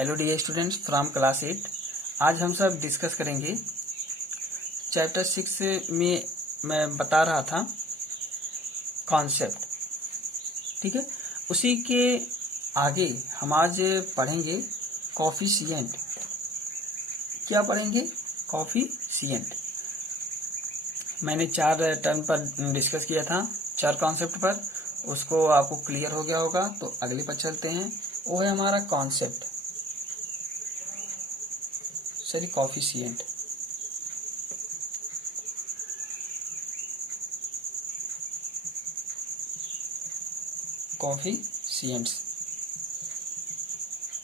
Hello dear students from class 8। आज हम सब डिस्कस करेंगे चैप्टर 6 में मैं बता रहा था कॉन्सेप्ट। ठीक है, उसी के आगे हम आज पढ़ेंगे कोफिशिएंट। क्या पढ़ेंगे? कोफिशिएंट। मैंने 4 टर्म पर डिस्कस किया था, 4 कॉन्सेप्ट पर। उसको आपको क्लियर हो गया होगा, तो अगले पर चलते हैं। वो है हमारा कॉन्सेप्ट, सॉरी कोफिशिएंट। कोफिशिएंट्स,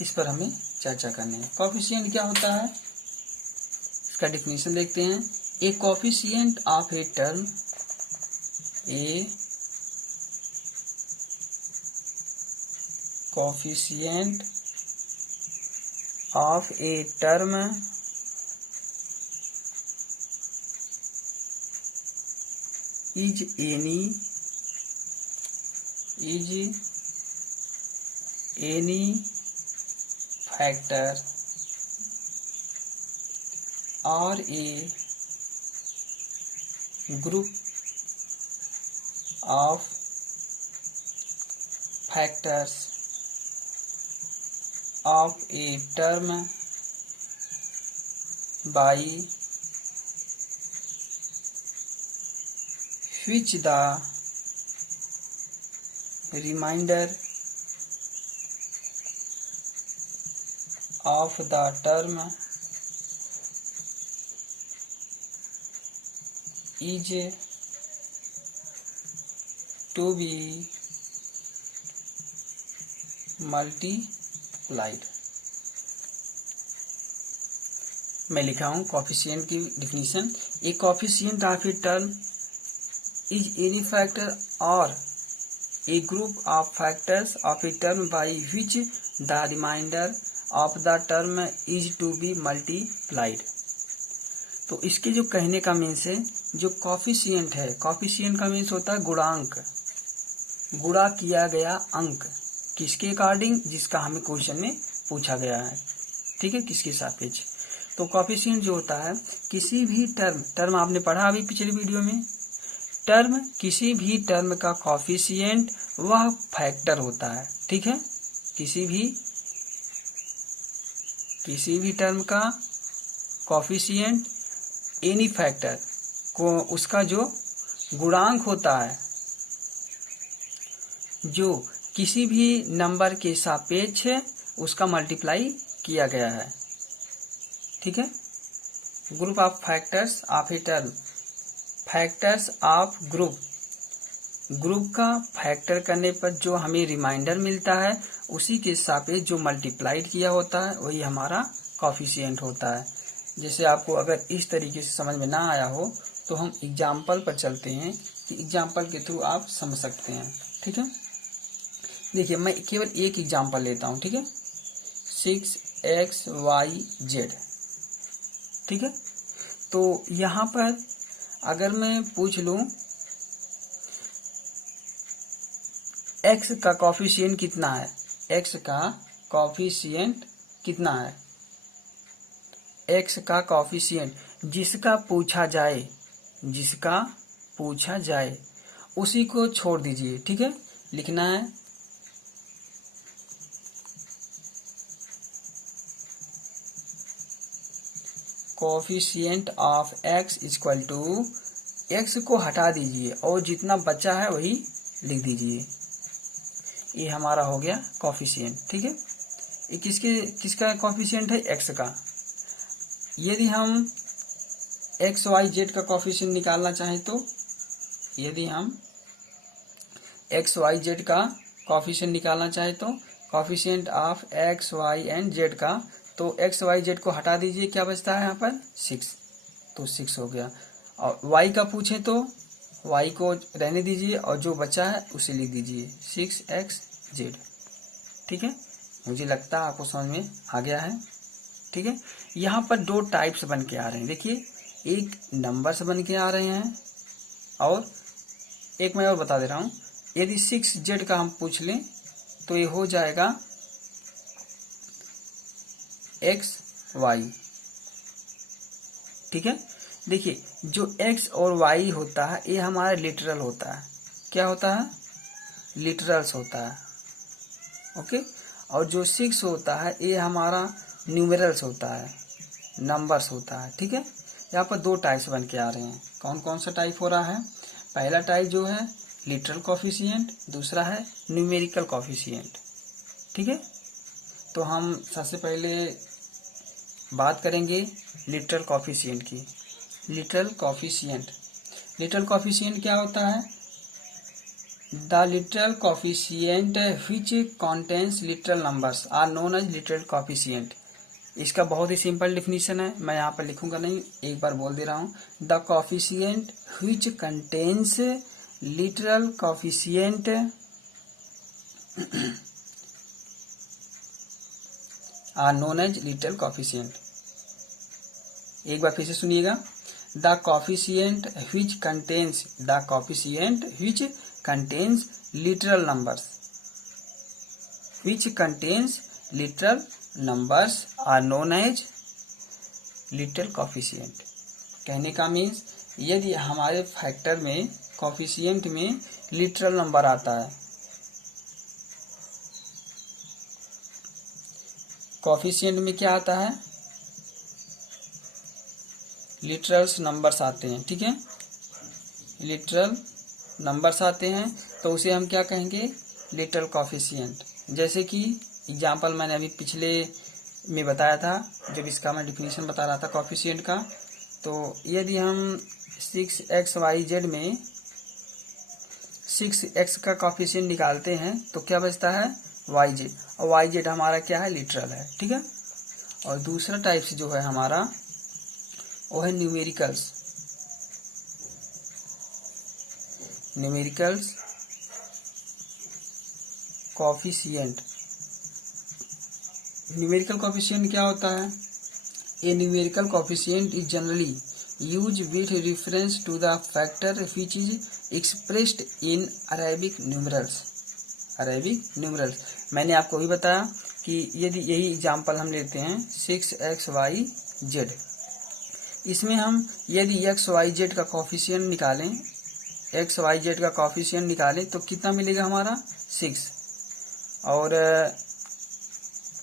इस पर हमें चर्चा करनी है। कोफिशिएंट क्या होता है, इसका डिफिनेशन देखते हैं। A coefficient of a term, a coefficient of a term is any factor or a group of factors of a term by which the remainder of the term is to be multiplied। मैं लिखा हूँ coefficient की definition. A coefficient of a term is any factor or a group of factors of a term by which the remainder of the term is to be multiplied। तो इसके जो कहने का means है, जो कोफिशिएंट है, coefficient का means होता है गुणांक, गुणा किया गया अंक। किसके अकॉर्डिंग? जिसका हमें क्वेश्चन में पूछा गया है। ठीक है, किसके सापेक्ष। तो कोफिशिएंट जो होता है किसी भी टर्म आपने पढ़ा अभी पिछले वीडियो में, टर्म किसी भी टर्म का कोफिशिएंट वह फैक्टर होता है। ठीक है, किसी भी टर्म का कोफिशिएंट एनी फैक्टर को उसका जो गुणांक होता है, जो किसी भी नंबर के सापेक्ष उसका मल्टीप्लाई किया गया है। ठीक है, group of factors of a term, factors of group का फैक्टर करने पर जो हमें रिमाइंडर मिलता है उसी के सापेक्ष जो मल्टीप्लाइड किया होता है वही हमारा कोफिशिएंट होता है। जैसे आपको अगर इस तरीके से समझ में ना आया हो तो हम एग्जाम्पल पर चलते हैं, कि एग्जाम्पल के थ्रू आप समझ सकते हैं। ठीक है, देखिए मैं केवल एक एग्जाम्पल लेता हूँ। ठीक है, 6xyz। ठीक है, तो यहाँ पर अगर मैं पूछ लूं x का कोफिशिएंट कितना है, x का कोफिशिएंट कितना है, x का कोफिशिएंट जिसका पूछा जाए उसी को छोड़ दीजिए। ठीक है, लिखना है coefficient of x equal to, x को हटा दीजिए और जितना बचा है वही लिख दीजिए। ये हमारा हो गया कोफिशिएंट। ठीक है, ये किसका कोफिशिएंट है? x का। यदि हम x y z का कोफिशिएंट निकालना चाहें तो, यदि हम x y z का कोफिशिएंट निकालना चाहें तो coefficient of x y and z का, तो x y z को हटा दीजिए, क्या बचता है यहाँ पर? 6। तो 6 हो गया। और y का पूछें तो y को रहने दीजिए और जो बचा है उसे लिख दीजिए 6xz। ठीक है, मुझे लगता है आपको समझ में आ गया है। ठीक है, यहाँ पर 2 टाइप्स बन के आ रहे हैं। देखिए, एक नंबर्स बन के आ रहे हैं और एक मैं और बता दे रहा हूँ। यदि 6z का हम पूछ लें तो ये हो जाएगा एक्स वाई। ठीक है, देखिए जो x और y होता है ये हमारा लिटरल होता है। क्या होता है? लिटरल्स होता है। ओके, और जो 6 होता है ये हमारा न्यूमेरल्स होता है, नंबर्स होता है। ठीक है, यहाँ पर 2 टाइप्स बन के आ रहे हैं। कौन कौन सा टाइप हो रहा है? पहला टाइप जो है लिटरल कॉफिशिएंट, दूसरा है न्यूमेरिकल कॉफिशिएंट। ठीक है, तो हम सबसे पहले बात करेंगे लिटरल कॉफिशिएंट की। लिटरल कॉफिशिएंट, लिटरल कॉफिशिएंट क्या होता है? The literal coefficient which contains literal numbers are known as literal coefficient. इसका बहुत ही सिंपल डिफिनीशन है, मैं यहाँ पर लिखूंगा नहीं, एक बार बोल दे रहा हूँ। The coefficient which contains literal coefficient are known as literal coefficient. एक बार फिर से सुनिएगा। The coefficient which contains, the coefficient which contains literal numbers, which contains literal numbers are known as literal coefficient. कहने का मीन्स यदि हमारे factor में कॉफिशिएंट में लिटरल नंबर आता है, कॉफिशिएंट में क्या आता है? लिटरल्स नंबर्स आते हैं। ठीक है, लिटरल नंबर्स आते हैं तो उसे हम क्या कहेंगे? Literal coefficient. जैसे कि एग्जाम्पल मैंने अभी पिछले में बताया था, जब इसका मैं डिफिनीशन बता रहा था कॉफिशिएंट का। तो यदि हम 6xyz में 6x का कॉफिशिएंट निकालते हैं तो क्या बचता है? yz, और yz हमारा क्या है? लिटरल है। ठीक है, और दूसरा टाइप जो है हमारा वो है numericals. Numericals coefficient. Numerical coefficient क्या होता है? A numerical coefficient is generally use with reference to the factor which is expressed in Arabic numerals. Arabic numerals मैंने आपको भी बताया कि यदि यही एग्जाम्पल हम लेते हैं 6xyz, इसमें हम यदि xyz का कॉफिशिएंट निकालें, xyz का कॉफिशिएंट निकालें तो कितना मिलेगा हमारा? 6, और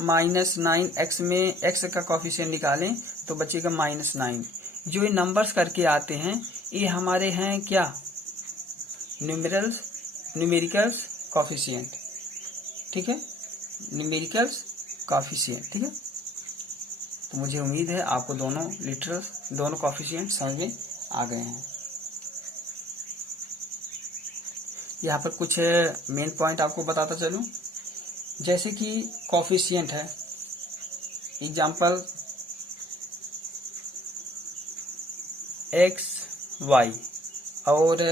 -9x में x का कॉफिशिएंट निकालें तो बचेगा -9। जो ये नंबर्स करके आते हैं ये हमारे हैं क्या? Numericals coefficient. ठीक है, न्यूमेरिकल्स कॉफिशिएंट। ठीक है, तो मुझे उम्मीद है आपको दोनों कॉफिशिएंट समझ में आ गए हैं। यहाँ पर कुछ मेन पॉइंट आपको बताता चलूं। जैसे कि कॉफिशिएंट है, एग्जाम्पल x y और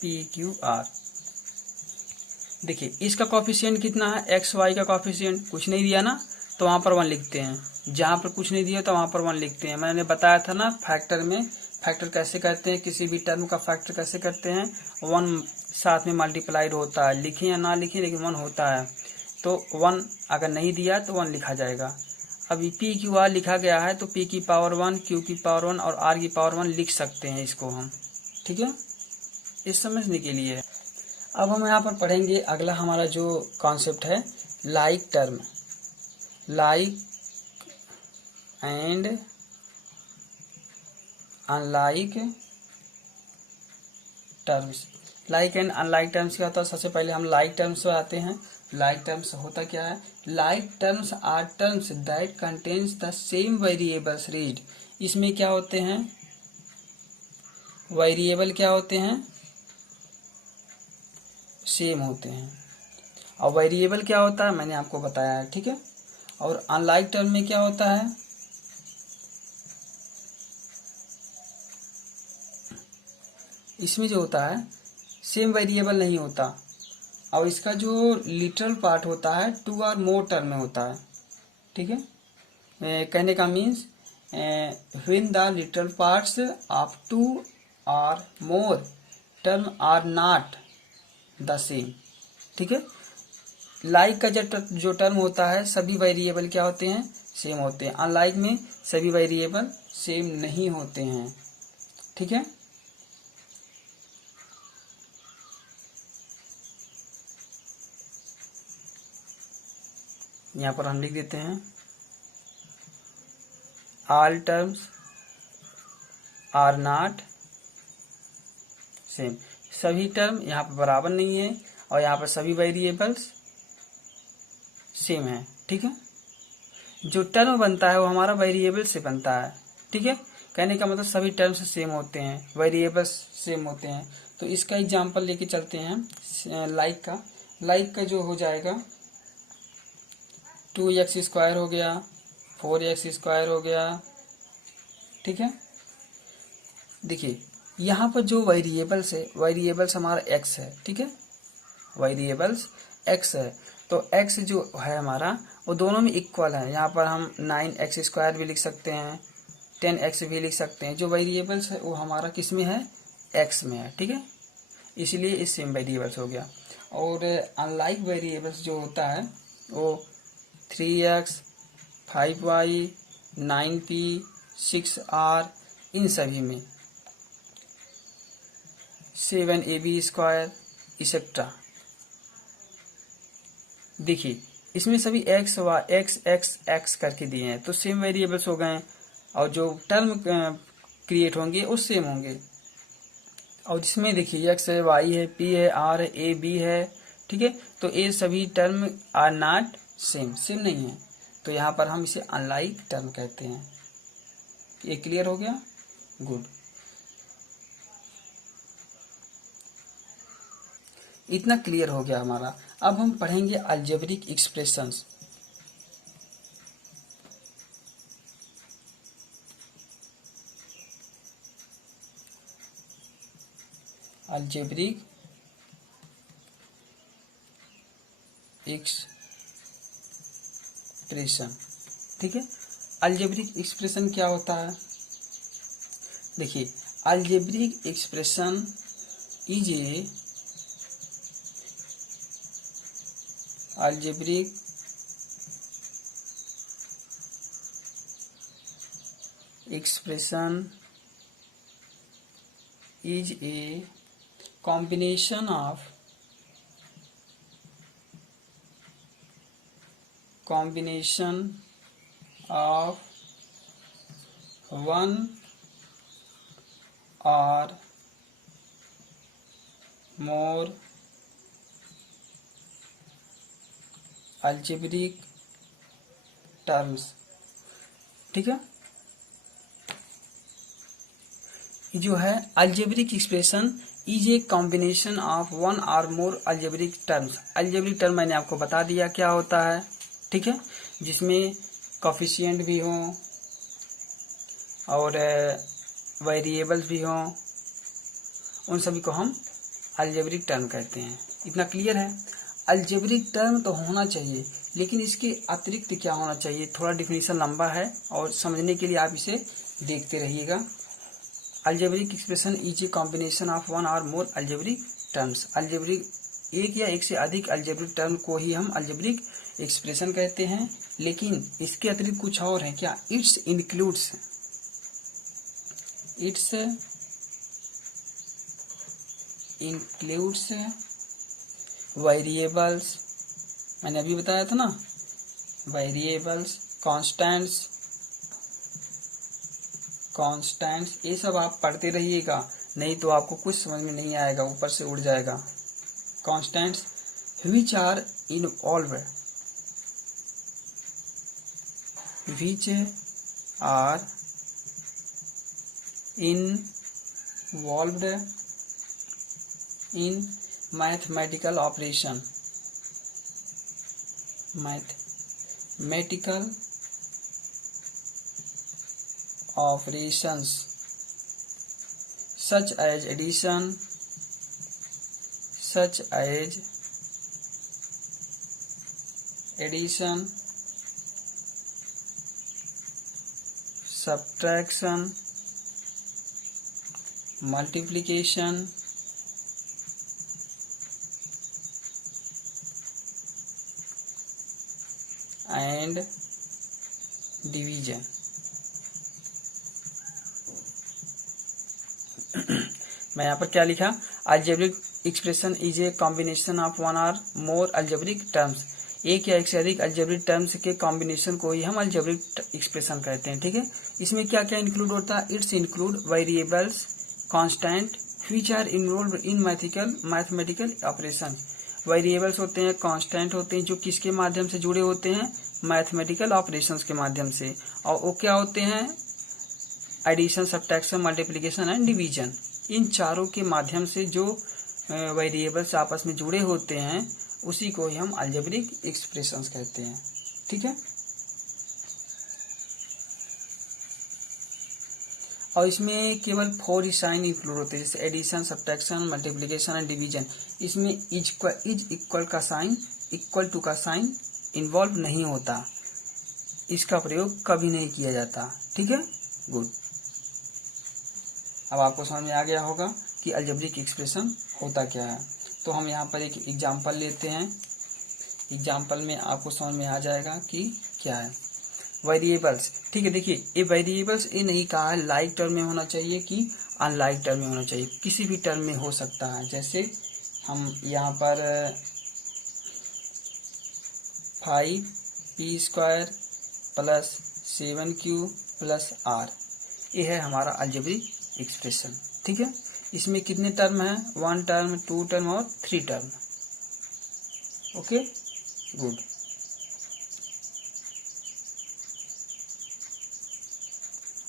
p q r। देखिए इसका कॉफिशिएंट कितना है? एक्स वाई का कॉफिशिएंट कुछ नहीं दिया ना, तो वहाँ पर 1 लिखते हैं। जहाँ पर कुछ नहीं दिया तो वहाँ पर 1 लिखते हैं। मैंने बताया था ना फैक्टर में, फैक्टर कैसे करते हैं, किसी भी टर्म का फैक्टर कैसे करते हैं? 1 साथ में मल्टीप्लाइड होता है, लिखें या ना लिखें लेकिन 1 होता है। तो 1 अगर नहीं दिया तो 1 लिखा जाएगा। अभी पी क्यू आर लिखा गया है तो p की पावर 1, q की पावर 1 और r की पावर 1 लिख सकते हैं इसको हम। ठीक है, इस समझने के लिए। अब हम यहाँ पर पढ़ेंगे अगला हमारा जो कॉन्सेप्ट है like term. Like and unlike terms. Like and unlike terms क्या होता है? सबसे पहले हम लाइक टर्म्स पे आते हैं। लाइक टर्म्स होता क्या है? Like terms are terms that contains the same variables. Read, इसमें क्या होते हैं? वेरिएबल क्या होते हैं? सेम होते हैं। और वेरिएबल क्या होता है मैंने आपको बताया है। ठीक है, और अनलाइक टर्म में क्या होता है? इसमें जो होता है सेम वेरिएबल नहीं होता, और इसका जो लिटरल पार्ट होता है 2 और मोर टर्म में होता है। ठीक है, कहने का means when the literal parts of 2 और more term are not the same. ठीक है, लाइक का जो टर्म होता है सभी वेरिएबल क्या होते हैं, सेम होते हैं। अनलाइक में सभी वेरिएबल सेम नहीं होते हैं। ठीक है, यहाँ पर हम लिख देते हैं all terms are not same. सभी टर्म यहाँ पर बराबर नहीं है और यहाँ पर सभी वेरिएबल्स सेम है। ठीक है, जो टर्म बनता है वो हमारा वेरिएबल से बनता है। ठीक है, कहने का मतलब सभी टर्म्स सेम होते हैं, वेरिएबल्स सेम होते हैं। तो इसका एग्जांपल लेके चलते हैं लाइक का जो हो जाएगा 2x² हो गया, 4x² हो गया। ठीक है, देखिए यहाँ पर जो वेरिएबल्स है, वेरिएबल्स हमारा x है। ठीक है, वेरिएबल्स x है, तो x जो है हमारा वो दोनों में इक्वल है। यहाँ पर हम 9x² भी लिख सकते हैं, 10x भी लिख सकते हैं। जो वेरिएबल्स है वो हमारा किस में है, x में है। ठीक है, इसलिए इस सेम वेरिएबल्स हो गया। और अनलाइक वेरिएबल्स जो होता है वो 3x 5y 9p 6r इन सभी में 7ab² इसेट्रा। देखिए इसमें सभी x y x x x करके दिए हैं तो सेम वेरिएबल्स हो गए और जो टर्म क्रिएट होंगे वो सेम होंगे। और इसमें देखिए x है, y है, p है, r है, a b है। ठीक है, तो ये सभी टर्म आर नॉट सेम नहीं है, तो यहाँ पर हम इसे अनलाइक टर्म कहते हैं। ये क्लियर हो गया, गुड। इतना क्लियर हो गया हमारा। अब हम पढ़ेंगे अलजेब्रिक एक्सप्रेशंस। Algebraic expression. ठीक है, अलजेब्रिक एक्सप्रेशन क्या होता है, देखिए algebraic expression is A algebraic expression is a combination of one or more algebraic terms। ठीक है, जो है algebraic expression is a combination of one और more algebraic terms. Algebraic term मैंने आपको बता दिया क्या होता है। ठीक है, जिसमें कोफिशिएंट भी हों और वेरिएबल्स भी हों, उन सभी को हम अलजेब्रिक टर्म कहते हैं। इतना क्लियर है। अलजेब्रिक टर्म तो होना चाहिए, लेकिन इसके अतिरिक्त क्या होना चाहिए, थोड़ा डिफिनीशन लंबा है और समझने के लिए आप इसे देखते रहिएगा। Algebraic expression is a combination of one और मोर अलजेब्रिक टर्म्स। अलजेब्रिक एक या एक से अधिक अलजेब्रिक टर्म को ही हम अलजेब्रिक एक्सप्रेशन कहते हैं, लेकिन इसके अतिरिक्त कुछ और है क्या, इट्स इंक्लूड्स वेरिएबल्स, मैंने अभी बताया था ना, वेरिएबल्स, कॉन्स्टेंट्स, ये सब आप पढ़ते रहिएगा, नहीं तो आपको कुछ समझ में नहीं आएगा, ऊपर से उड़ जाएगा। Constants which are involved in mathematical operations such as addition, subtraction, multiplication, and division. मैं यहाँ पर क्या लिखा, algebraic expression is a combination of one और मोर अलजेब्रिक टर्म्स। एक या एक से अधिक अलजेब्रिक टर्म्स के कॉम्बिनेशन को ही हम अलजेब्रिक एक्सप्रेशन कहते हैं। ठीक है, इसमें क्या क्या इंक्लूड होता है, it's include variables, constant, which are involved in mathematical operation. Variables होते हैं, कांस्टेंट होते हैं, जो किसके माध्यम से जुड़े होते हैं, मैथमेटिकल ऑपरेशंस के माध्यम से। और वो क्या होते हैं, addition, subtraction, multiplication and division. इन चारों के माध्यम से जो वेरिएबल्स आपस में जुड़े होते हैं उसी को ही हम अलजेब्रिक एक्सप्रेशंस कहते हैं। ठीक है, और इसमें केवल 4 साइन इंक्लूड होते हैं, जैसे addition, subtraction, multiplication and division. इसमें इज इक्वल का साइन, इक्वल टू का साइन इन्वॉल्व नहीं होता, इसका प्रयोग कभी नहीं किया जाता। ठीक है, गुड। अब आपको समझ में आ गया होगा कि अलजेब्रिक एक्सप्रेशन होता क्या है। तो हम यहाँ पर एक एग्जाम्पल लेते हैं, एग्जाम्पल में आपको समझ में आ जाएगा कि क्या है। वेरिएबल्स, ठीक है, देखिए ये वेरिएबल्स ये नहीं कहा है लाइक टर्म में होना चाहिए कि अनलाइक टर्म में होना चाहिए, किसी भी टर्म में हो सकता है। जैसे हम यहाँ पर 5p² plus 7q plus r, ये है हमारा अलजेब्रिक एक्सप्रेशन। ठीक है, इसमें कितने टर्म है, 1 टर्म, 2 टर्म और 3 टर्म। Okay, good.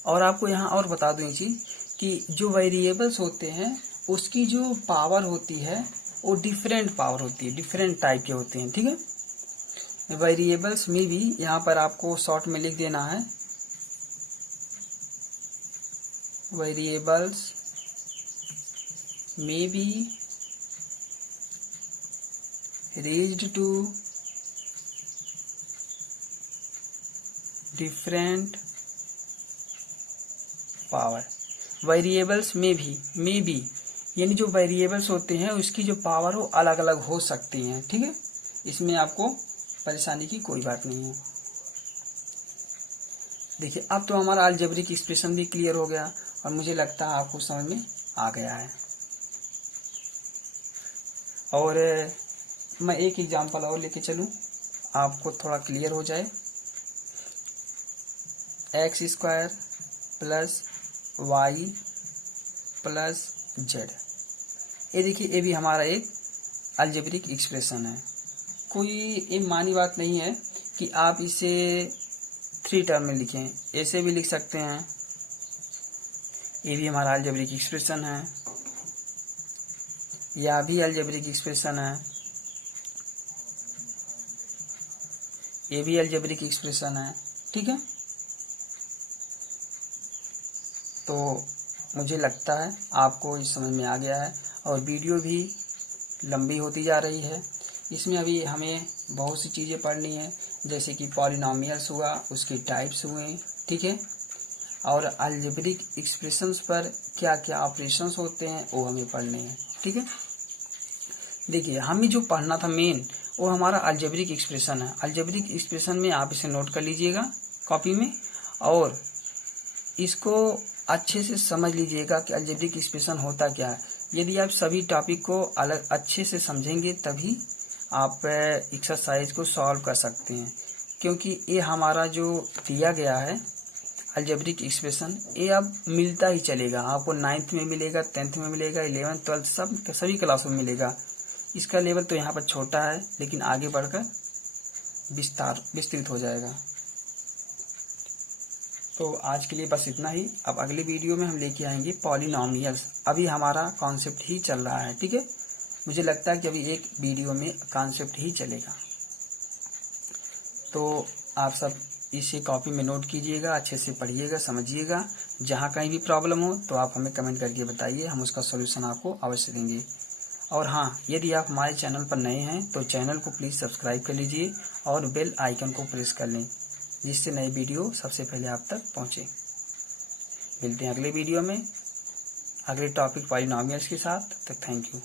और आपको यहाँ और बता दूं ये चीज कि जो वेरिएबल्स होते हैं उसकी जो पावर होती है वो डिफरेंट पावर होती है, डिफरेंट टाइप के होते हैं। ठीक है, वेरिएबल्स में भी यहाँ पर आपको शॉर्ट में लिख देना है, variables may be raised to different power। Variables में भी यानी जो वेरिएबल्स होते हैं उसकी जो पावर हो अलग अलग हो सकती हैं। ठीक है, इसमें आपको परेशानी की कोई बात नहीं है। देखिए अब तो हमारा अलजेब्रिक एक्सप्रेशन भी क्लियर हो गया और मुझे लगता है आपको समझ में आ गया है। और मैं एक एग्जांपल और लेके चलूं, आपको थोड़ा क्लियर हो जाए। x² plus y plus z, ये देखिए ये भी हमारा एक अलजेब्रिक एक्सप्रेशन है। कोई ये मानी बात नहीं है कि आप इसे 3 टर्म में लिखें, ऐसे भी लिख सकते हैं। ये भी हमारा अलजेब्रिक एक्सप्रेशन है, यह भी अलजेब्रिक एक्सप्रेशन है, ये भी अलजेब्रिक एक्सप्रेशन है। ठीक है, तो मुझे लगता है आपको इस समझ में आ गया है। और वीडियो भी लंबी होती जा रही है, इसमें अभी हमें बहुत सी चीज़ें पढ़नी है, जैसे कि पॉलिनोमियल्स हुआ, उसके टाइप्स हुए। ठीक है, और अलजेब्रिक एक्सप्रेशंस पर क्या क्या ऑपरेशंस होते हैं वो हमें पढ़ने हैं। ठीक है, देखिए हमें जो पढ़ना था मेन वो हमारा अलजेब्रिक एक्सप्रेशन है। अलजेब्रिक एक्सप्रेशन में आप इसे नोट कर लीजिएगा कॉपी में और इसको अच्छे से समझ लीजिएगा कि अलजेब्रिक एक्सप्रेशन होता क्या है। यदि आप सभी टॉपिक को अलग अच्छे से समझेंगे तभी आप एक्सरसाइज को सॉल्व कर सकते हैं, क्योंकि ये हमारा जो दिया गया है अलजेब्रिक एक्सप्रेशन ये अब मिलता ही चलेगा। आपको 9th में मिलेगा, 10th में मिलेगा, 11th 12th सभी क्लासों में मिलेगा। इसका लेवल तो यहाँ पर छोटा है लेकिन आगे बढ़कर विस्तृत हो जाएगा। तो आज के लिए बस इतना ही। अब अगले वीडियो में हम लेके आएंगे पॉलिनोमियल्स। अभी हमारा कॉन्सेप्ट ही चल रहा है। ठीक है, मुझे लगता है कि अभी एक वीडियो में कॉन्सेप्ट ही चलेगा। तो आप सब इसे कॉपी में नोट कीजिएगा, अच्छे से पढ़िएगा, समझिएगा। जहाँ कहीं भी प्रॉब्लम हो तो आप हमें कमेंट करके बताइए, हम उसका सॉल्यूशन आपको अवश्य देंगे। और हाँ, यदि आप हमारे चैनल पर नए हैं तो चैनल को प्लीज़ सब्सक्राइब कर लीजिए और बेल आइकन को प्रेस कर लें, जिससे नई वीडियो सबसे पहले आप तक पहुँचे। मिलते हैं अगले वीडियो में अगले टॉपिक पॉलिनोमियल्स के साथ। तो थैंक यू।